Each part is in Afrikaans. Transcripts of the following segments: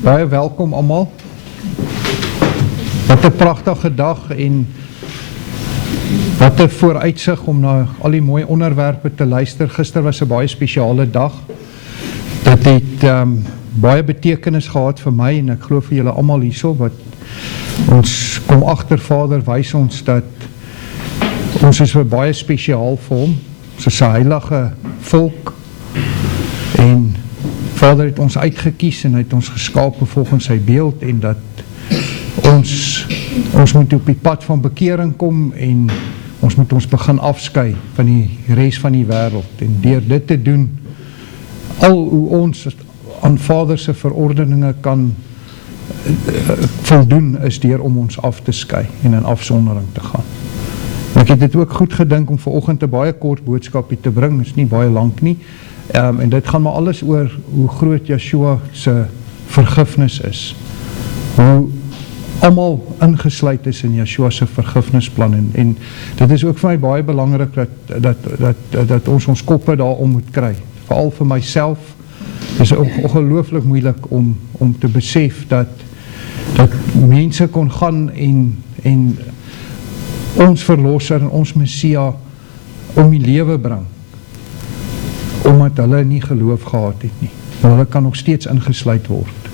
Baie welkom almal. Wat 'n pragtige dag en wat 'n vooruitsig om na al die mooi onderwerpe te luister. Gister was 'n baie spesiale dag. Dit het baie betekenis gehad vir my en ek glo vir julle almal hierso wat ons kom agter. Vader wys ons dat ons is baie spesiaal vir hom. Ons is 'n heilige volk en Vader het ons uitgekies en hy het ons geskape volgens sy beeld en dat ons moet op die pad van bekering kom en ons moet ons begin afskei van die res van die wêreld en deur dit te doen al hoe ons aan Vader se verordeninge kan voldoen is deur om ons af te skei en in afsondering te gaan. Ek het dit ook goed gedink om vanoggend 'n baie kort boodskapie te bring, is nie baie lank nie. En dit gaan maar alles oor hoe groot Yeshua se vergifnis is. Hoe almal ingesluit is in Yeshua se vergifnisplan en dit is ook vir my baie belangrik dat ons koppe daarom moet kry. Veral vir myself is ongelooflik moeilik om te besef dat mense kon gaan en ons verlosser en ons Messia om die lewe bring omdat hulle nie geloof gehad het nie. Maar hulle kan nog steeds ingesluit word.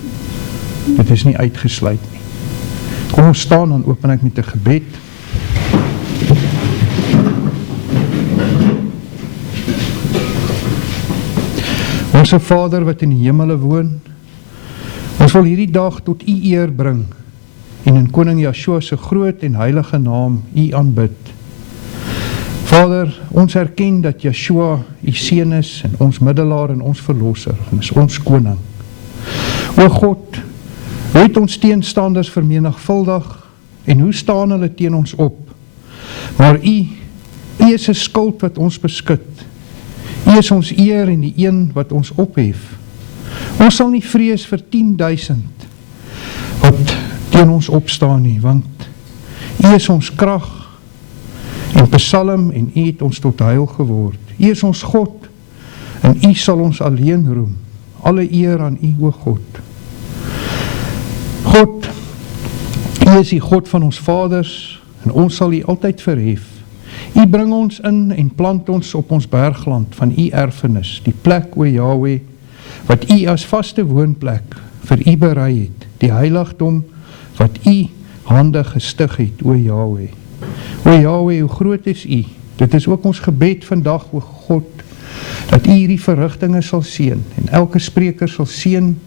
Dit is nie uitgesluit nie. Kom ons staan, dan open ek met 'n gebed. Onse Vader wat in die hemele woon, ons wil hierdie dag tot U eer bring en in Koning Yeshua se groot en heilige naam U aanbid. Vader, ons erken dat Yeshua U seun is en ons middelaar en ons verlosser en is ons koning. O God, hoe het ons teenstanders vermenigvuldig en hoe staan hulle teen ons op? Maar U is 'n skild wat ons beskud. U is ons eer en die een wat ons ophef. Ons sal nie vrees vir 10.000 wat teen ons opstaan nie, want U is ons krag en psalm en U het ons tot heil geword. U is ons God en U sal ons alleen roem. Alle eer aan U, o God. God, U is die God van ons vaders en ons sal U altyd verhef. U bring ons in en plant ons op ons bergland van U erfenis, die plek, o Yahweh, wat U as vaste woonplek vir U berei het, die heiligdom wat U hande gestig het, o Yahweh. O Yahweh, hoe groot is U? Dit is ook ons gebed vandag, o God, dat U hierdie verrigtinge sal seën en elke spreker sal seën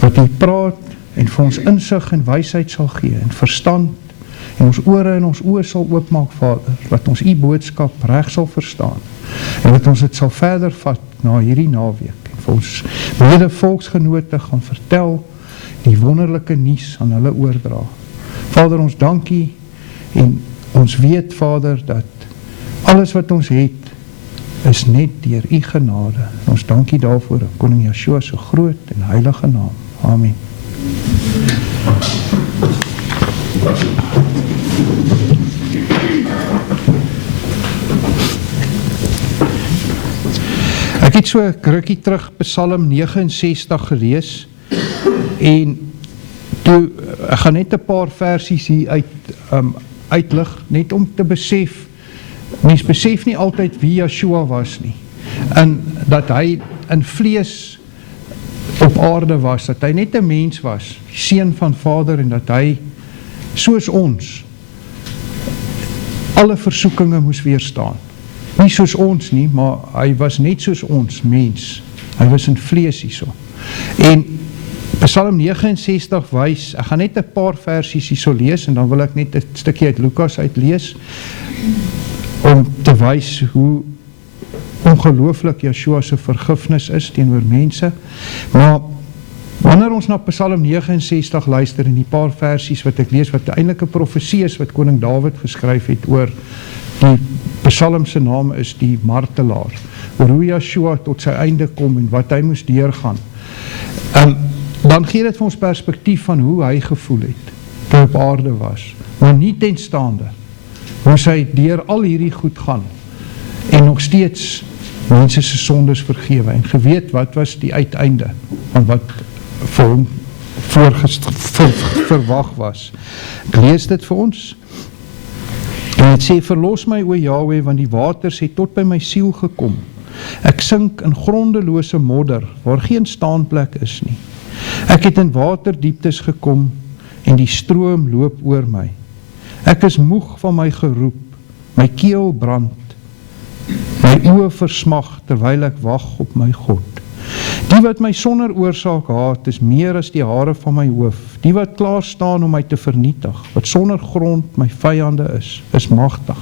wat U praat en vir ons insig en wysheid sal gee en verstand en ons ore en ons oë sal oopmaak, Vader, dat ons U boodskap reg sal verstaan en dat ons dit sal verder vat na hierdie naweek en vir ons mede volksgenote gaan vertel die wonderlike nuus aan hulle oordra. Vader, ons dankie en ons weet, Vader, dat alles wat ons het is net deur U genade. En ons dankie daarvoor in Koning Yeshua se groot en heilige naam. Amen. Ek het so 'n rukkie terug Psalm 69 gelees en toe, ek gaan net 'n paar versies hier uitlig, net om te besef, mens besef nie altyd wie Yeshua was nie, en dat hy in vlees op aarde was, dat hy net 'n mens was, seun van Vader, en dat hy, soos ons, alle versoekinge moes weerstaan. Nie soos ons nie, maar hy was net soos ons, mens. Hy was in vlees hierso. En Psalm 69 wys, ek gaan net 'n paar versies hierso lees, en dan wil ek net 'n stukkie uit Lukas uitlees, om te wys hoe ongelooflik Yeshua se vergifnis is teenoor mense. Maar wanneer ons na Psalm 69 luister en die paar versies wat ek lees, wat eintlik 'n profesie is wat koning Dawid geskryf het oor die Psalm se naam is die martelaar, oor hoe Yeshua tot sy einde kom en wat hy moes deurgaan. Dan gee dit vir ons perspektief van hoe hy gevoel het toe hy op aarde was, maar nie tenstaande hoe hy deur al hierdie goed gaan en nog steeds mense se sondes vergewe en geweet wat was die uiteinde van wat vir hom verwag was. Ek lees dit vir ons. En het sê, verlos my, o Jahwe, want die waters het tot by my siel gekom. Ek sink in grondelose modder, waar geen staanplek is nie. Ek het in waterdieptes gekom, en die stroom loop oor my. Ek is moeg van my geroep, my keel brand, my oë versmag, terwyl ek wag op my God. Die wat my sonder oorsaak haat, is meer as die hare van my hoof. Die wat klaar staan om my te vernietig, wat sonder grond my vyande is magtig.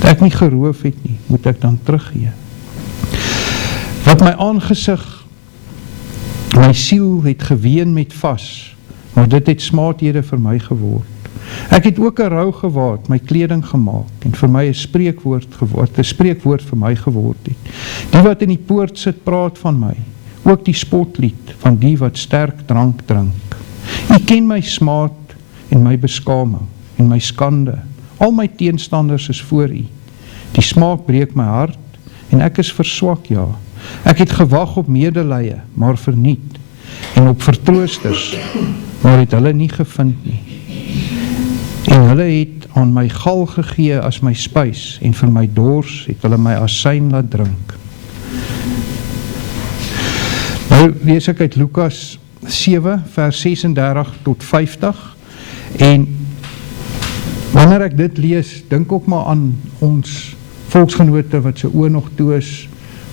Dat ek nie geroof het nie, moet ek dan teruggee. Wat my aangesig, my siel het geween met vas, maar dit het smaathede vir my geword. Ek het ook 'n rou gewaad, my kleding gemaak, en vir my 'n spreekwoord geword, 'n spreekwoord vir my geword het. Die wat in die poort sit, praat van my, ook die spotlied van die wat sterk drank drink. U ken my smaad en my beskaming en my skande. Al my teenstanders is voor u. Die smaak breek my hart en ek is verswak, ja. Ek het gewag op medelee, maar verniet, en op vertroosters, maar het hulle nie gevind nie. En hulle het aan my gal gegee as my spys, en vir my dors het hulle my asyn laat drink. Nou lees ek uit Lukas 7, vers 36 tot 50, en wanneer ek dit lees, dink ook maar aan ons volksgenote wat sy oë nog toe is,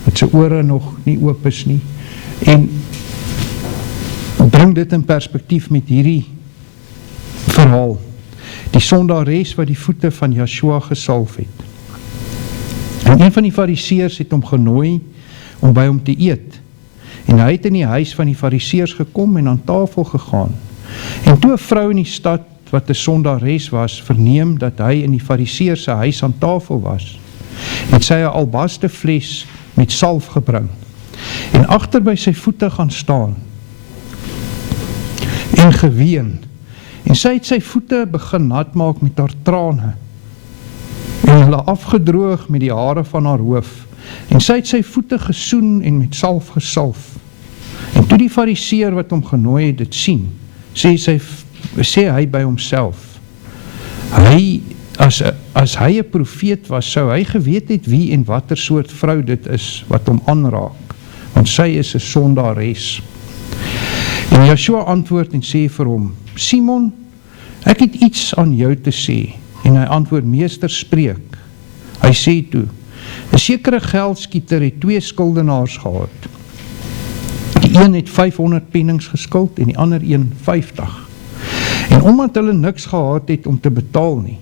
wat sy ore nog nie oop is nie, en bring dit in perspektief met hierdie verhaal. Die sondares wat die voete van Joshua gesalf het. En een van die fariseërs het hom genooi om by hom te eet. En hy het in die huis van die fariseërs gekom en aan tafel gegaan. En toe 'n vrou in die stad wat 'n sondares was, verneem dat hy in die fariseërs se huis aan tafel was, het sy 'n albaste fles met salf gebring en agter by sy voete gaan staan en geween. En sy het sy voete begin nat maak met haar trane en hulle afgedroog met die hare van haar hoof. En sy het sy voete gesoen en met salf gesalf. En toe die fariseer wat hom genooi het dit sien, sê hy by homself, as hy 'n profeet was, sou hy geweet het wie en watter soort vrou dit is wat hom aanraak, want sy is 'n sondares. En Joshua antwoord en sê vir hom, Simon, ek het iets aan jou te sê. En hy antwoord, meester, spreek. Hy sê toe, 'n sekere geldskieter het 2 skuldenaars gehad. Die een het 500 pennings geskuld en die ander een 50. En omdat hulle niks gehad het om te betaal nie,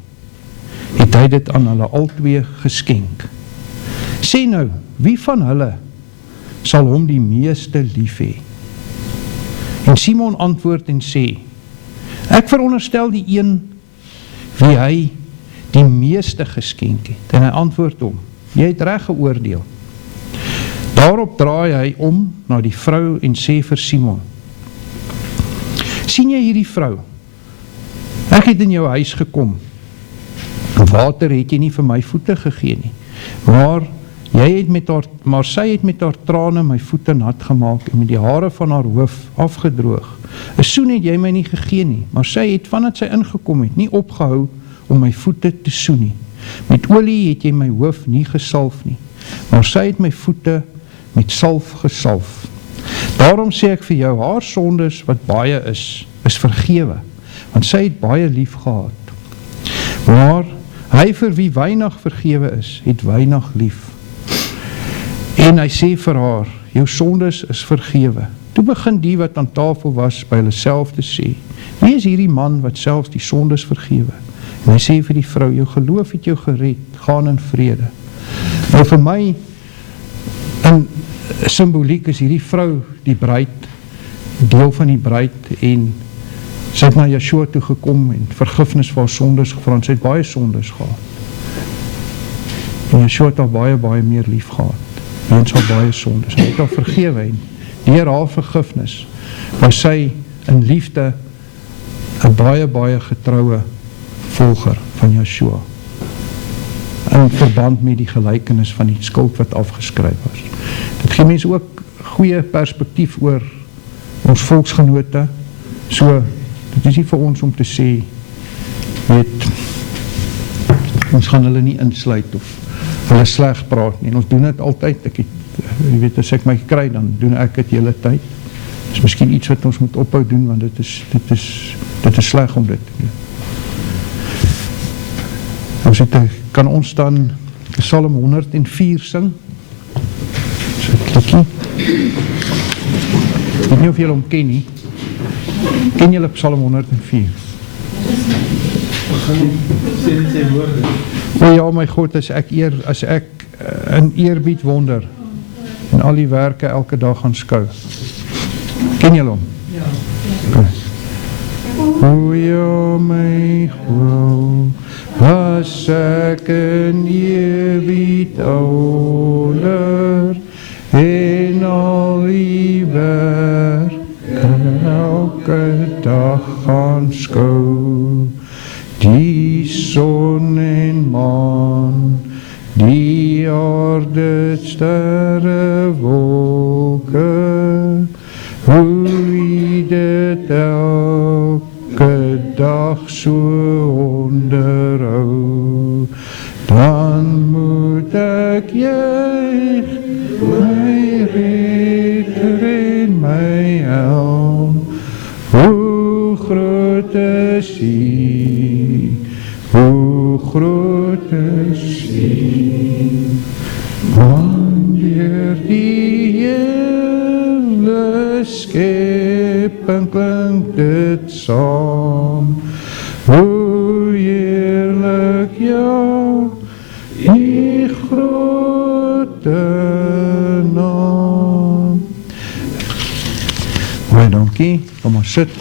het hy dit aan hulle albei geskenk. Sê nou, wie van hulle sal hom die meeste lief hê? En Simon antwoord en sê, ek veronderstel die een wie hy die meeste geskenk het. En hy antwoord hom, jy het reg geoordeel. Daarop draai hy om na die vrou en sê vir Simon, sien jy hierdie vrou? Ek het in jou huis gekom. Water het jy nie vir my voete gegee nie, maar sy het met haar trane my voete nat gemaak en met die hare van haar hoof afgedroog. 'n soen het jy my nie gegee nie, maar sy het vandat sy ingekom het nie opgehou om my voete te soen nie. Met olie het jy my hoof nie gesalf nie, maar sy het my voete met salf gesalf. Daarom sê ek vir jou, haar sondes wat baie is vergewe, want sy het baie lief gehad. Maar hy vir wie weinig vergewe is, het weinig lief. En hy sê vir haar, jou sondes is vergewe. Toe begin die wat aan tafel was by hulle self te sê, wie is hierdie man wat selfs die sondes vergewe? En hy sê vir die vrou, jou geloof het jou gered, gaan in vrede. Nou vir my, in symboliek is hierdie vrou die bruid, deel van die bruid, en sy het na Joshua toe gekom en vergifnis vir haar sondes gevra, sy het baie sondes gehad. En Joshua het haar baie meer lief gehad, weens haar baie sondes. Hy het haar vergewe en deur haar vergifnis was sy in liefde 'n baie getroue volger van Joshua, in verband met die gelykenis van die skuld wat afgeskryf was. Dit gee mense ook goeie perspektief oor ons volksgenote, So, dit is nie vir ons om te sê, weet, ons gaan hulle nie insluit of hulle sleg praat nie, en ons doen dit altyd, jy weet, as ek my kry, dan doen ek dit hele tyd. Dit is miskien iets wat ons moet ophou doen, want dit is sleg om dit te doen. Ons kan ons dan Psalm 104 sing? So, klikkie. Ek weet nie of julle hom ken nie. Ken julle Psalm 104? O ja, my God, as ek in eerbied wonder en al die werke elke dag gaan skou. Ken julle hom? Ja. Okay. O ja, my God, was ek in eerbied ouder en al die werke elke dag gaan skou. Die son en maan, die aarde, sterre, wolke, hoe dit elke dag so onderhou, dan moet ek juig, my redder en my helm, hoe groot is hy, hoe groot is hy, wanneer die hele skepping klink dit saam, hoe heerlik, ja, die grote naam. Baie dankie, kom maar sit.